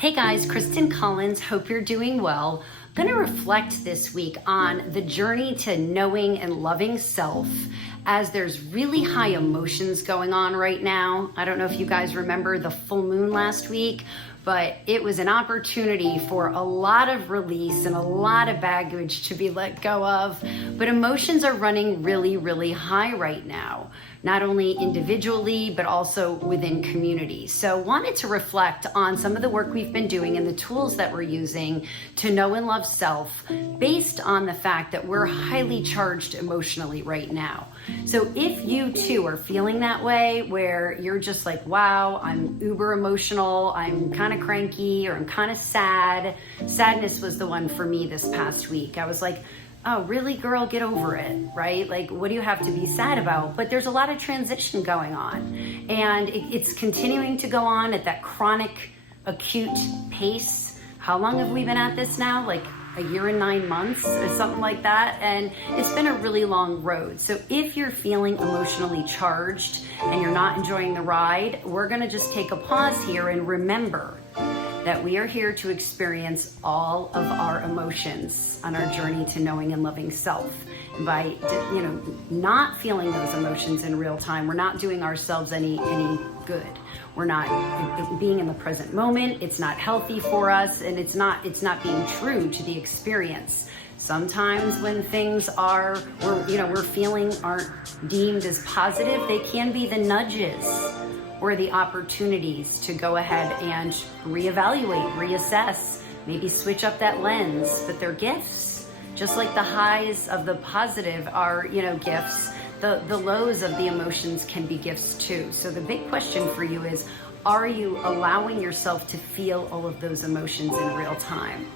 Hey guys, Kristen Collins, hope you're doing well. I'm going to reflect this week on the journey to knowing and loving self as there's really high emotions going on right now. I don't know if you guys remember the full moon last week, but it was an opportunity for a lot of release and a lot of baggage to be let go of. But emotions are running really, really high right now, not only individually, but also within communities. So wanted to reflect on some of the work we've been doing and the tools that we're using to know and love self based on the fact that we're highly charged emotionally right now. So if you too are feeling that way, where you're just like, wow, I'm uber emotional, I'm kind of cranky, or I'm kind of sad. Sadness was the one for me this past week. I was like, oh, really, girl, get over it, right? Like, what do you have to be sad about? But there's a lot of transition going on, and it's continuing to go on at that chronic, acute pace. How long have we been at this now? Like a year and 9 months or something like that. And it's been a really long road. So if you're feeling emotionally charged and you're not enjoying the ride, we're going to just take a pause here and remember that we are here to experience all of our emotions on our journey to knowing and loving self. And by, not feeling those emotions in real time, we're not doing ourselves any good. We're not being in the present moment. It's not healthy for us, and it's not being true to the experience. Sometimes when things we're feeling aren't deemed as positive, they can be the nudges or the opportunities to go ahead and reevaluate, reassess, maybe switch up that lens. But they're gifts. Just like the highs of the positive are, gifts, the lows of the emotions can be gifts too. So the big question for you is, are you allowing yourself to feel all of those emotions in real time?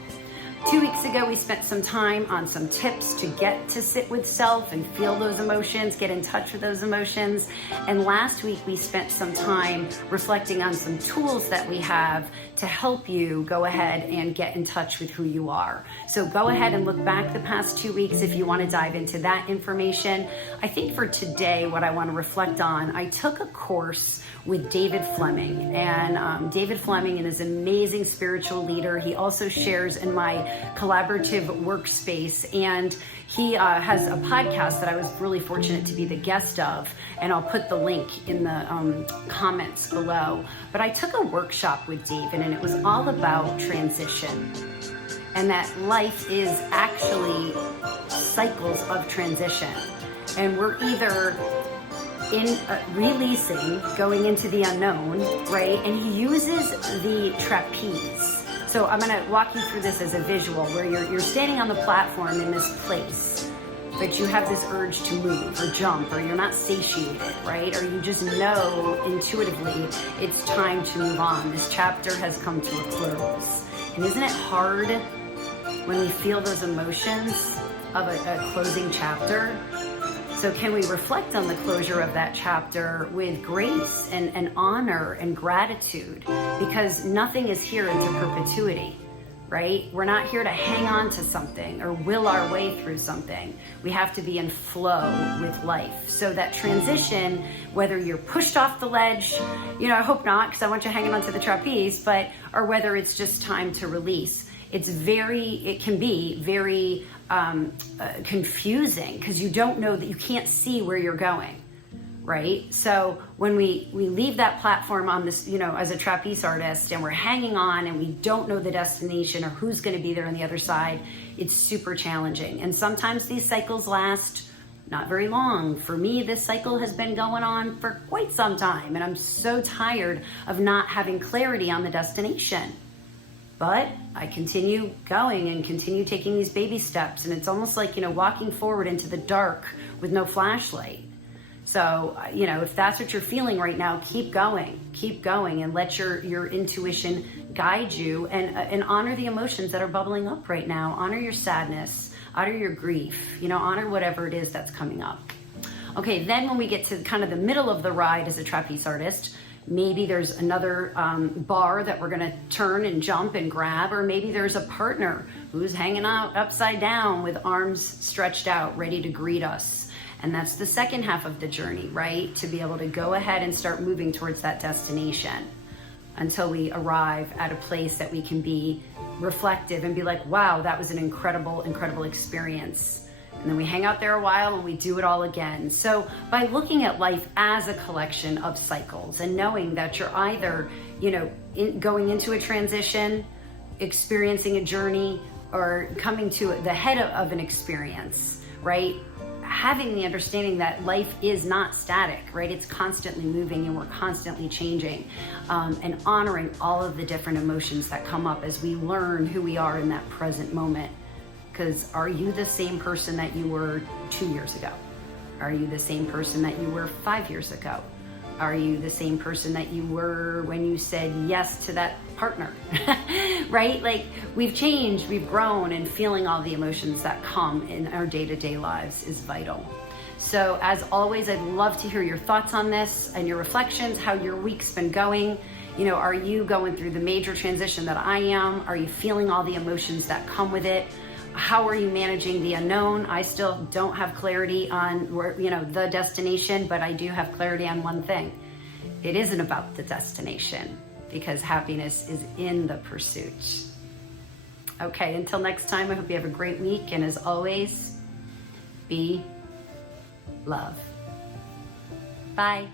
2 weeks ago, we spent some time on some tips to get to sit with self and feel those emotions, get in touch with those emotions. And last week, we spent some time reflecting on some tools that we have to help you go ahead and get in touch with who you are. So go ahead and look back the past 2 weeks if you want to dive into that information. I think for today, what I want to reflect on, I took a course with David Fleming. And David Fleming is an amazing spiritual leader. He also shares in my collaborative workspace, and he has a podcast that I was really fortunate to be the guest of, and I'll put the link in the comments below. But I took a workshop with David, and it was all about transition, and that life is actually cycles of transition, and we're either in releasing, going into the unknown, right? And he uses the trapeze. So I'm going to walk you through this as a visual, where you're standing on the platform in this place, but you have this urge to move or jump, or you're not satiated, right? Or you just know intuitively it's time to move on. This chapter has come to a close. And isn't it hard when we feel those emotions of a closing chapter? So can we reflect on the closure of that chapter with grace and honor and gratitude? Because nothing is here into perpetuity, right? We're not here to hang on to something or will our way through something. We have to be in flow with life. So that transition, whether you're pushed off the ledge, I hope not, because I want you hanging onto the trapeze, or whether it's just time to release. It can be very confusing, because you don't know, that you can't see where you're going, right? So when we leave that platform on this, as a trapeze artist, and we're hanging on and we don't know the destination or who's going to be there on the other side, it's super challenging. And sometimes these cycles last not very long. For me, this cycle has been going on for quite some time, and I'm so tired of not having clarity on the destination. But I continue going and continue taking these baby steps. And it's almost like, walking forward into the dark with no flashlight. So, if that's what you're feeling right now, keep going and let your intuition guide you, and honor the emotions that are bubbling up right now. Honor your sadness, honor your grief, honor whatever it is that's coming up. Okay, then when we get to kind of the middle of the ride as a trapeze artist, maybe there's another bar that we're gonna turn and jump and grab, or maybe there's a partner who's hanging out upside down with arms stretched out, ready to greet us. And that's the second half of the journey, right? To be able to go ahead and start moving towards that destination. until we arrive at a place that we can be reflective and be like, wow, that was an incredible, incredible experience. And then we hang out there a while and we do it all again. So by looking at life as a collection of cycles and knowing that you're either, going into a transition, experiencing a journey, or coming to the head of an experience, right? Having the understanding that life is not static, right? It's constantly moving and we're constantly changing, and honoring all of the different emotions that come up as we learn who we are in that present moment. Because are you the same person that you were 2 years ago? Are you the same person that you were 5 years ago? Are you the same person that you were when you said yes to that partner? Right? Like, we've changed, we've grown, and feeling all the emotions that come in our day-to-day lives is vital. So as always, I'd love to hear your thoughts on this and your reflections, how your week's been going. Are you going through the major transition that I am? Are you feeling all the emotions that come with it? How are you managing the unknown? I still don't have clarity on where, the destination, but I do have clarity on one thing. It isn't about the destination, because happiness is in the pursuit. Okay, until next time, I hope you have a great week. And as always, be love. Bye.